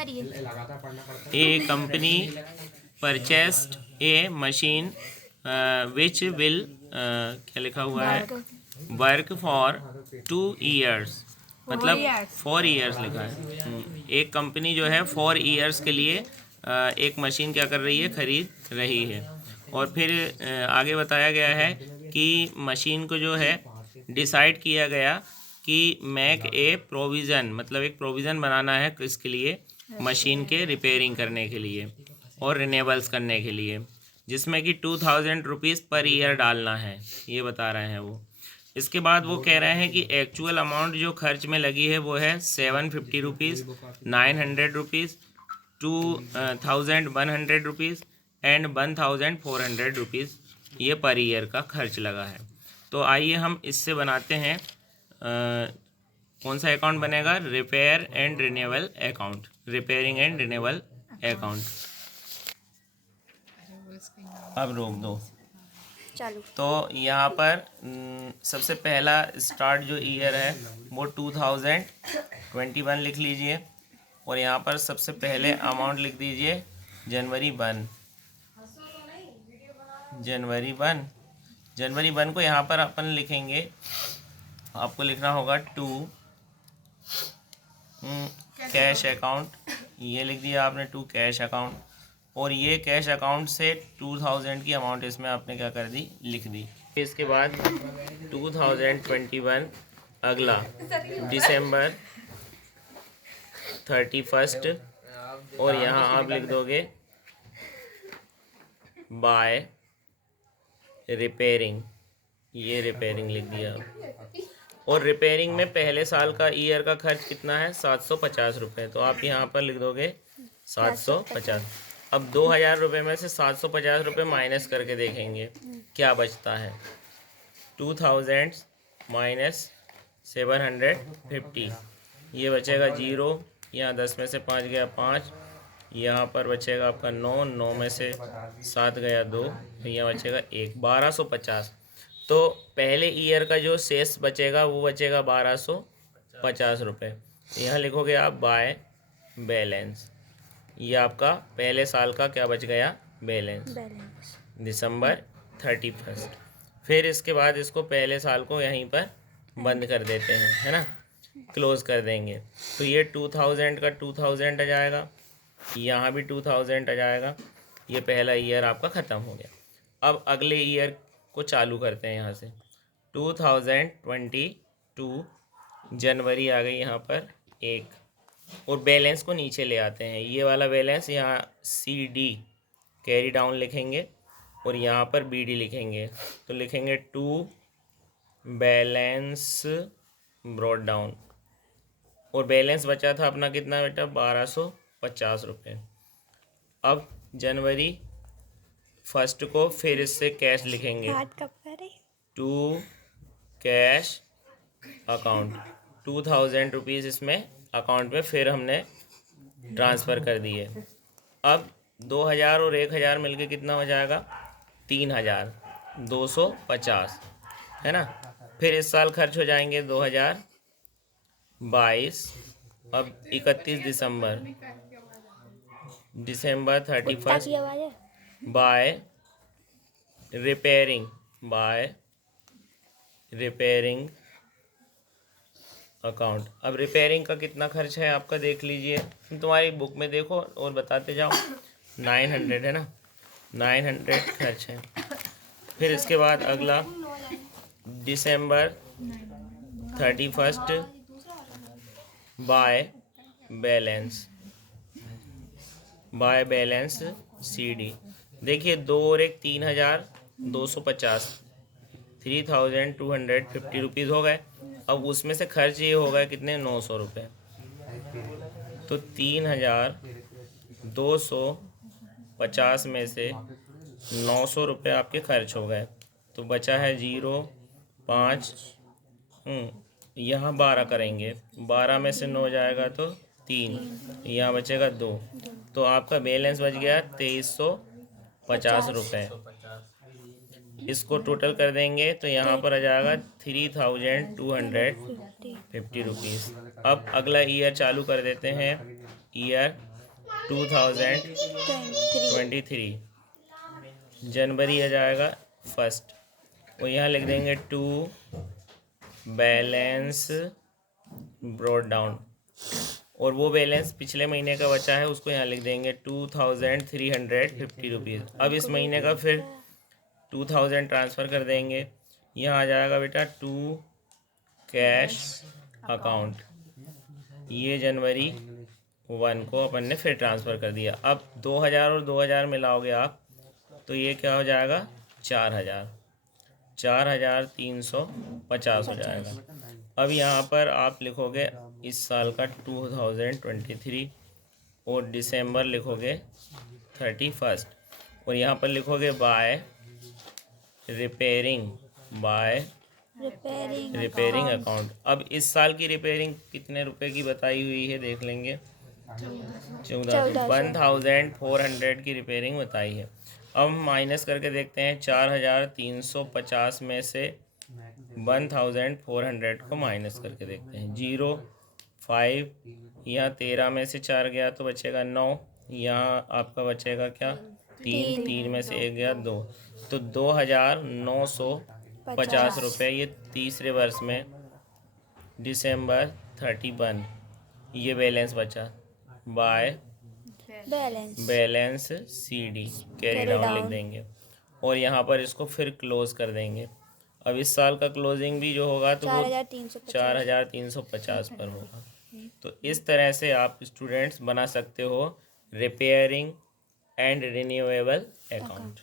A company purchased A machine which will क्या लिखा हुआ है, वर्क फॉर 2 years, मतलब 4 years लिखा है। एक कंपनी जो है 4 years के लिए एक मशीन क्या कर रही है, खरीद रही है। और फिर आगे बताया गया है कि मशीन को जो है डिसाइड किया गया कि मेक ए प्रोविज़न, मतलब एक प्रोविज़न बनाना है इसके लिए, मशीन के रिपेयरिंग करने के लिए और रिन्यूअल्स करने के लिए, जिसमें कि 2000 रुपीज़ पर ईयर डालना है, ये बता रहे हैं वो। इसके बाद वो कह रहे हैं कि एक्चुअल अमाउंट जो खर्च में लगी है वो है 750 rupees, 900 rupees, 2100 rupees and 1400 rupees, ये पर ईयर का खर्च लगा है। तो आइए हम इससे बनाते हैं कौन सा अकाउंट बनेगा, repair and renewal account, repairing and renewal account. अब रोक दो चालू। तो यहाँ पर सबसे पहला स्टार्ट जो ईयर है वो 2021 लिख लीजिए, और यहाँ पर सबसे पहले अमाउंट लिख दीजिए जनवरी 1। जनवरी 1 को यहाँ पर अपन लिखेंगे, आपको लिखना होगा 2 कैश अकाउंट, ये लिख दिया आपने 2 कैश अकाउंट, और ये कैश अकाउंट से 2000 की अमाउंट इसमें आपने क्या कर दी, लिख दी। इसके बाद 2021 अगला दिसंबर 31, और यहाँ आप लिख दोगे बाय रिपेयरिंग, ये रिपेयरिंग लिख दिया। और रिपेयरिंग में पहले साल का ईयर का खर्च कितना है, 750 रुपये, तो आप यहाँ पर लिख दोगे 750। अब 2000 रुपये में से 750 रुपये माइनस करके देखेंगे क्या बचता है। 2000 माइनस 750, ये बचेगा 0, यहाँ 10 में से 5 गया 5, यहाँ पर बचेगा आपका 9, 9 में से 7 गया 2, यहाँ बचेगा 1, 1250। तो पहले ईयर का जो शेष बचेगा वो बचेगा 1250 रुपये। यहाँ लिखोगे आप बाय बैलेंस, ये आपका पहले साल का क्या बच गया, बैलेंस दिसंबर 31। फिर इसके बाद इसको पहले साल को यहीं पर बंद कर देते हैं, है ना, क्लोज कर देंगे। तो ये 2000 का 2000 आ जाएगा, यहाँ भी 2000 आ जाएगा, ये पहला ईयर आपका ख़त्म हो गया। अब अगले ईयर को चालू करते हैं यहाँ से। 2022 जनवरी आ गई यहाँ पर 1, और बैलेंस को नीचे ले आते हैं, ये वाला बैलेंस यहाँ CD कैरी डाउन लिखेंगे, और यहाँ पर BD लिखेंगे, तो लिखेंगे 2 बैलेंस ब्रॉट डाउन। और बैलेंस बचा था अपना कितना बेटा, 1250 रुपये। अब जनवरी 1 को फिर इससे कैश लिखेंगे, 2 कैश अकाउंट, 2000 रुपीज़ इसमें अकाउंट में फिर हमने ट्रांसफ़र कर दिए। अब 2000 और 1000 मिलके कितना हो जाएगा, 3250, है ना। फिर इस साल खर्च हो जाएंगे 2022। अब 31 दिसंबर 31 बाय रिपेयरिंग अकाउंट। अब रिपेयरिंग का कितना खर्च है आपका देख लीजिए, तुम्हारी बुक में देखो और बताते जाओ। 900 है ना, 900 खर्च है। फिर इसके बाद अगला दिसंबर 31 बाय बैलेंस CD। देखिए 2 और 1 3250, 3250 रुपीज़ हो गए। अब उसमें से खर्च ये हो गए कितने, 900 रुपये। तो 3250 में से 900 रुपये आपके खर्च हो गए, तो बचा है 0, 5, यहाँ 12 करेंगे, 12 में से 9 जाएगा तो 3, यहाँ बचेगा 2, तो आपका बैलेंस बच गया 2350 रुपये। इसको टोटल कर देंगे तो यहाँ पर आ जाएगा 3250 रुपीज़। अब अगला ईयर चालू कर देते हैं ईयर 2023, जनवरी आ जाएगा फर्स्ट, और यहाँ लिख देंगे टू बैलेंस ब्रॉट डाउन, और वो बैलेंस पिछले महीने का बचा है उसको यहाँ लिख देंगे 2350 रुपीज़। अब इस महीने का फिर 2000 ट्रांसफ़र कर देंगे, यहाँ आ जाएगा बेटा टू कैश अकाउंट, ये जनवरी 1 को अपन ने फिर ट्रांसफ़र कर दिया। अब 2000 और 2000 मिलाओगे आप तो ये क्या हो जाएगा 4350 हो जाएगा। अब यहाँ पर आप लिखोगे इस साल का 2023 और दिसंबर लिखोगे 31, और यहाँ पर लिखोगे बाय रिपेयरिंग अकाउंट। अब इस साल की रिपेयरिंग कितने रुपए की बताई हुई है देख लेंगे, 1400 की रिपेयरिंग बताई है। अब हम माइनस करके देखते हैं, 4350 में से 1400 को माइनस करके देखते हैं, 0 5, यहाँ 13 में से 4 गया तो बचेगा 9, यहाँ आपका बचेगा क्या 3 में से 1 गया 2, तो 2950 रुपये ये तीसरे वर्ष में दिसंबर 31 ये बैलेंस बचा by balance CD carry down लिख देंगे, और यहाँ पर इसको फिर क्लोज कर देंगे। अब इस साल का क्लोजिंग भी जो होगा तो वो 4350 पर होगा। तो इस तरह से आप स्टूडेंट्स बना सकते हो रिपेयरिंग एंड रिन्यूएबल अकाउंट।